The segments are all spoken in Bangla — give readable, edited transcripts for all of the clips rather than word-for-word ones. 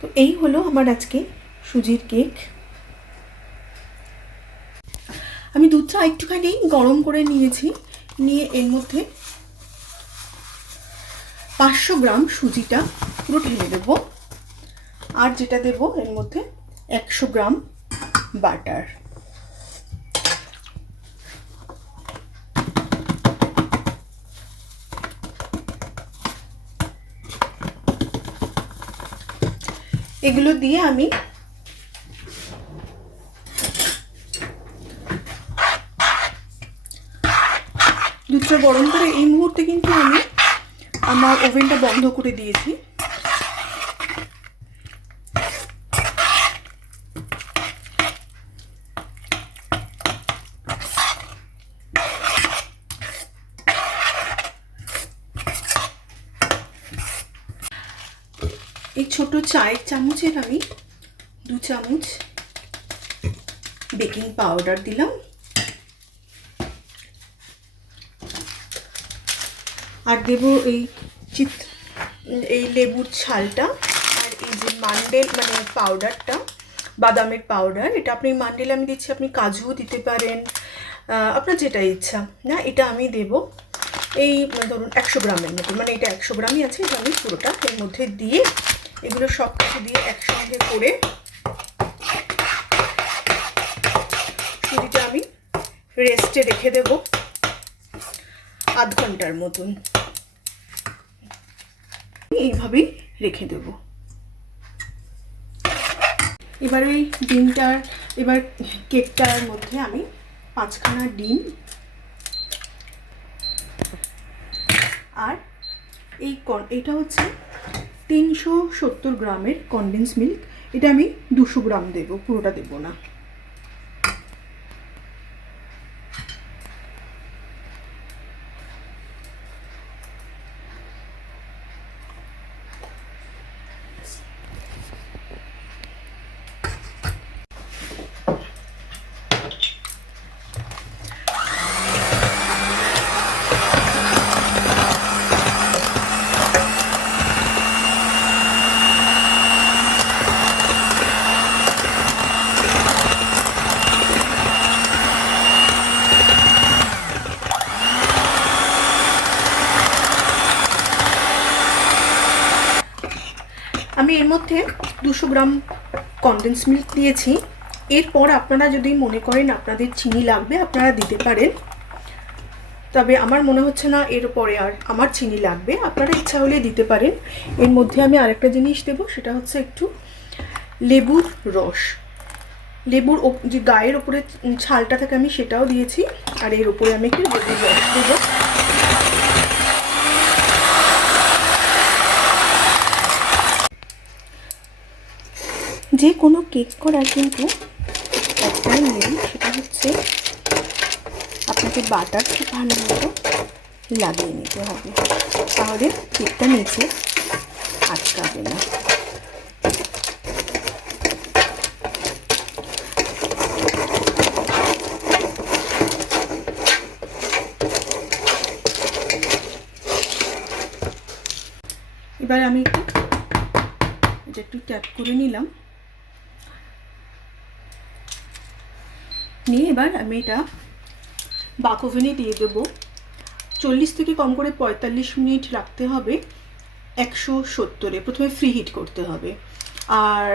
তো এই হলো আমার আজকে সুজির কেক। আমি দুধটা একটুখানি গরম করে নিয়েছি, নিয়ে এর মধ্যে 500 গ্রাম সুজিটা পুরো ঢেলে দেবো। আর যেটা দেব এর মধ্যে 100 গ্রাম বাটার। এগুলো দিয়ে আমি দুধটা গরম করে এই মুহূর্তে কিন্তু আমি আমার ওভেনটা বন্ধ করে দিয়েছি। এই ছোট চায়ের চামচের আমি 2 চামচ বেকিং পাউডার দিলাম, আর দেব এই লেবুর ছালটা, আর এই যে মান্ডেল মানে পাউডারটা, বাদামের পাউডার। এটা আপনি মান্ডেল আমি দিচ্ছি, আপনি কাজুও দিতে পারেন, আপনার যেটা ইচ্ছা। না, এটা আমি দেব এই ধরুন 100 গ্রামের মতো, মানে এটা 100 গ্রামই আছে। এটা আমি পুরোটা এর মধ্যে দিয়ে এগুলো সব কিছু দিয়ে একসঙ্গে করে সুজিটা আমি রেস্টে রেখে দেব আধ ঘন্টার মতন। এইভাবেই রেখে দেব। এবার ওই এবার কেকটার মধ্যে আমি 5খানা ডিম আর এটা হচ্ছে 370 গ্রামের কনডেন্স মিল্ক। এটা আমি 200 গ্রাম দেব, পুরোটা দেব না। আমি এর মধ্যে 200 গ্রাম কনডেন্স মিল্ক দিয়েছি। এরপর আপনারা যদি মনে করেন আপনাদের চিনি লাগবে, আপনারা দিতে পারেন, তবে আমার মনে হচ্ছে না এর পরে আর আমার চিনি লাগবে। আপনারা ইচ্ছা হলে দিতে পারেন। এর মধ্যে আমি আরেকটা জিনিস দেব, সেটা হচ্ছে একটু লেবুর রস। লেবুর যে গায়ের ওপরে ছালটা থাকে আমি সেটাও দিয়েছি, আর এর উপরে আমি একটু লেবুর রস দেবো। যে কোনো কেক করার কিন্তু একটাই নিয়ম, সেটা হচ্ছে আপনাকে বাটার খুব ভালো মতো লাগিয়ে নিতে হবে, তাহলে কেকটা নিচে আটকাবে না। এবার আমি একটু ট্যাপ করে নিলাম, নিয়ে এবার আমি এটা বাক ওভেনে দিয়ে দেবো। 40 থেকে কম করে 45 মিনিট রাখতে হবে 170-এ। প্রথমে ফ্রি হিট করতে হবে, আর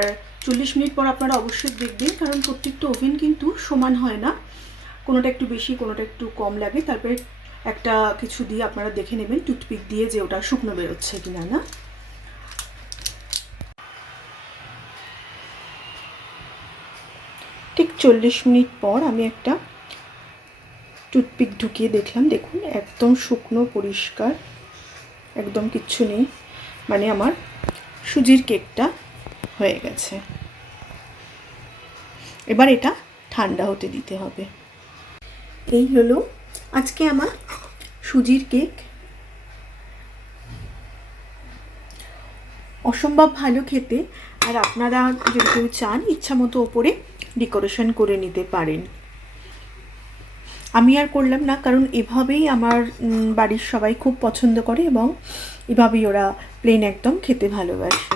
40 মিনিট পর আপনারা অবশ্যই দেখবেন, কারণ প্রত্যেকটা ওভেন কিন্তু সমান হয় না, কোনোটা একটু বেশি কোনোটা একটু কম লাগে। তারপরে একটা কিছু দিয়ে আপনারা দেখে নেবেন টুথপিক দিয়ে যে ওটা শুকনো বেরোচ্ছে কিনা। না, ঠিক 40 মিনিট পর আমি একটা টুথপিক ঢুকিয়ে দেখলাম, দেখুন একদম শুকনো পরিষ্কার, একদম কিচ্ছু নেই, মানে আমার সুজির কেকটা হয়ে গেছে। এবার এটা ঠান্ডা হতে দিতে হবে। এই হলো আজকে আমার সুজির কেক। অসম্ভব ভালো খেতে, আর আপনারা যদি কেউ চান ইচ্ছা মতো ওপরে ডেকোরেশন করে নিতে পারেন। আমি আর করলাম না, কারণ এভাবেই আমার বাড়ির সবাই খুব পছন্দ করে এবং এভাবেই ওরা প্লেন একদম খেতে ভালোবাসে।